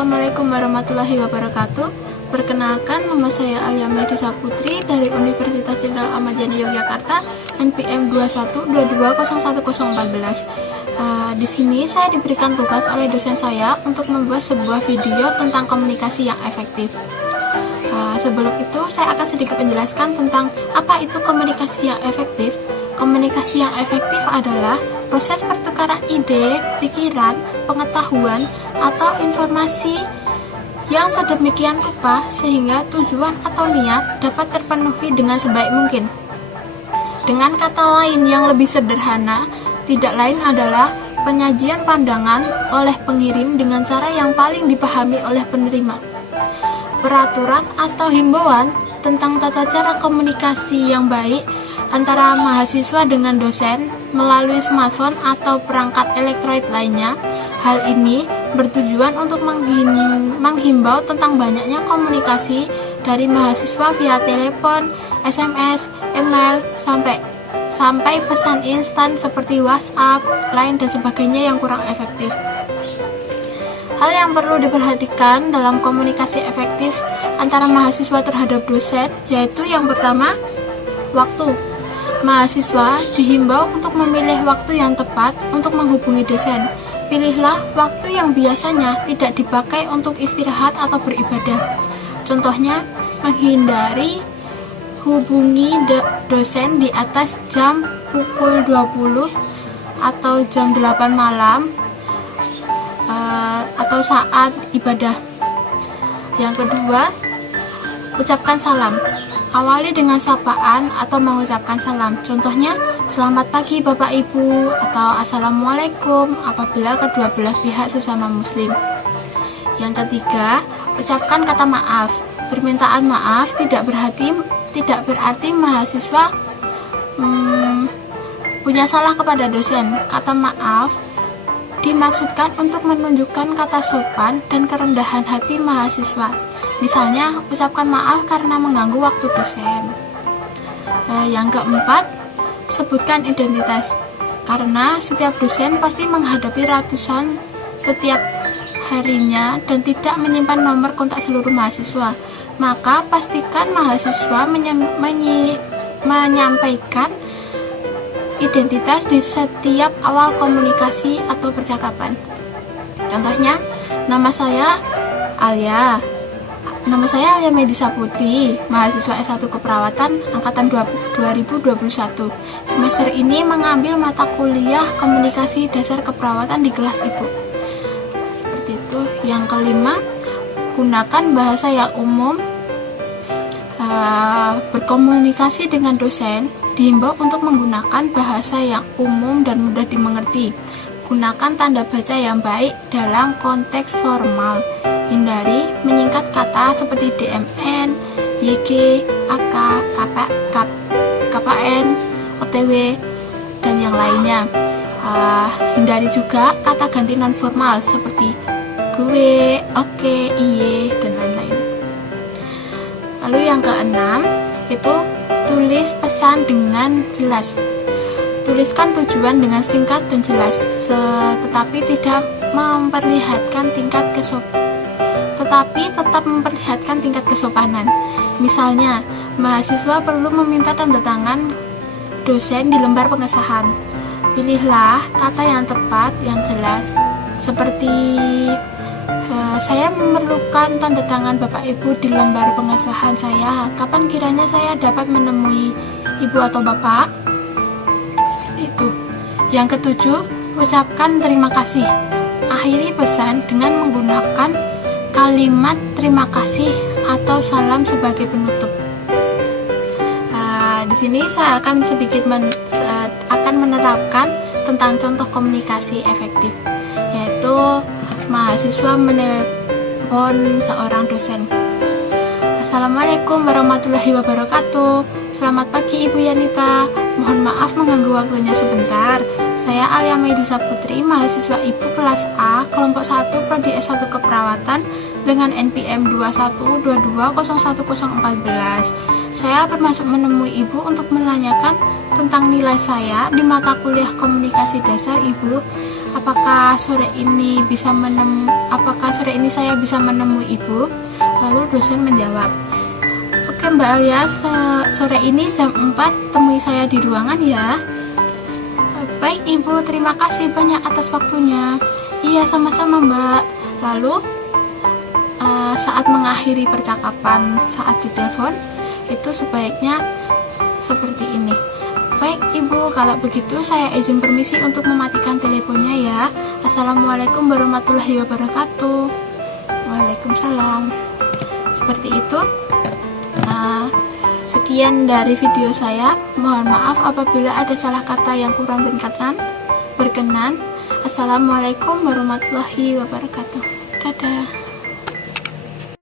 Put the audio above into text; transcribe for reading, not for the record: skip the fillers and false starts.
Assalamualaikum warahmatullahi wabarakatuh. Perkenalkan, nama saya Alia Medisa Putri dari Universitas Jenderal Ahmad Yani Yogyakarta, NPM 2122011014. Di sini saya diberikan tugas oleh dosen saya untuk membuat sebuah video tentang komunikasi yang efektif. Sebelum itu, saya akan sedikit menjelaskan tentang apa itu komunikasi yang efektif. Komunikasi yang efektif adalah proses pertukaran ide, pikiran, pengetahuan, atau informasi yang sedemikian rupa sehingga tujuan atau niat dapat terpenuhi dengan sebaik mungkin. Dengan kata lain yang lebih sederhana, tidak lain adalah penyajian pandangan oleh pengirim dengan cara yang paling dipahami oleh penerima. Peraturan atau himbauan tentang tata cara komunikasi yang baik antara mahasiswa dengan dosen melalui smartphone atau perangkat elektronik lainnya. Hal ini bertujuan untuk menghimbau tentang banyaknya komunikasi dari mahasiswa via telepon, SMS, email, sampai pesan instan seperti WhatsApp, Line, dan sebagainya yang kurang efektif. Hal yang perlu diperhatikan dalam komunikasi efektif antara mahasiswa terhadap dosen yaitu yang pertama, waktu. Mahasiswa dihimbau untuk memilih waktu yang tepat untuk menghubungi dosen. Pilihlah waktu yang biasanya tidak dipakai untuk istirahat atau beribadah. Contohnya, menghindari hubungi dosen di atas jam pukul 20 atau jam 8 malam atau saat ibadah. Yang kedua, ucapkan salam. Awali dengan sapaan atau mengucapkan salam. Contohnya, selamat pagi Bapak Ibu atau Assalamualaikum apabila kedua belah pihak sesama muslim. Yang ketiga, ucapkan kata maaf. Permintaan maaf tidak berarti mahasiswa punya salah kepada dosen. Kata maaf dimaksudkan untuk menunjukkan kata sopan dan kerendahan hati mahasiswa. Misalnya, ucapkan maaf karena mengganggu waktu dosen. Yang keempat, sebutkan identitas. Karena setiap dosen pasti menghadapi ratusan setiap harinya dan tidak menyimpan nomor kontak seluruh mahasiswa. Maka pastikan mahasiswa menyampaikan identitas di setiap awal komunikasi atau percakapan. Contohnya, nama saya Alia Medisa Putri, mahasiswa S1 Keperawatan angkatan 2021. Semester ini mengambil mata kuliah Komunikasi Dasar Keperawatan di kelas Ibu. Seperti itu. Yang kelima, gunakan bahasa yang umum. Berkomunikasi dengan dosen dihimbau untuk menggunakan bahasa yang umum dan mudah dimengerti. Gunakan tanda baca yang baik dalam konteks formal. Hindari menyingkat kata seperti DMN, YG, AK, KPN, OTW, dan yang lainnya. Hindari juga kata ganti non-formal seperti gue, oke, iye, dan lain-lain. Lalu yang keenam, itu tulis pesan dengan jelas. Tuliskan tujuan dengan singkat dan jelas, tetapi tidak memperlihatkan tetap memperlihatkan tingkat kesopanan. Misalnya, mahasiswa perlu meminta tanda tangan dosen di lembar pengesahan. Pilihlah kata yang tepat, yang jelas, seperti saya memerlukan tanda tangan Bapak Ibu di lembar pengesahan saya. Kapan kiranya saya dapat menemui Ibu atau Bapak? Seperti itu. Yang ketujuh, ucapkan terima kasih. Akhiri pesan dengan menggunakan kalimat terima kasih atau salam sebagai penutup. Di sini saya akan sedikit menerapkan tentang contoh komunikasi efektif, yaitu mahasiswa menelepon seorang dosen. Assalamualaikum warahmatullahi wabarakatuh. Selamat pagi Ibu Yanita. Mohon maaf mengganggu waktunya sebentar. Saya Alia Medisa Putri, mahasiswa Ibu kelas A, kelompok 1, prodi S1 Keperawatan dengan NPM 2122011014. Saya bermaksud menemui Ibu untuk menanyakan tentang nilai saya di mata kuliah Komunikasi Dasar Ibu. apakah sore ini saya bisa menemui ibu? Lalu dosen menjawab, oke Mbak Alia, sore ini jam 4 temui saya di ruangan ya. Baik ibu, terima kasih banyak atas waktunya. Iya, sama-sama Mbak. Lalu saat mengakhiri percakapan saat ditelepon, itu sebaiknya seperti ini. Baik ibu, kalau begitu saya izin permisi untuk mematikan teleponnya ya. Assalamualaikum warahmatullahi wabarakatuh. Waalaikumsalam. Seperti itu. Sekian dari video saya. Mohon maaf apabila ada salah kata yang kurang berkenan. Assalamualaikum warahmatullahi wabarakatuh. Dadah.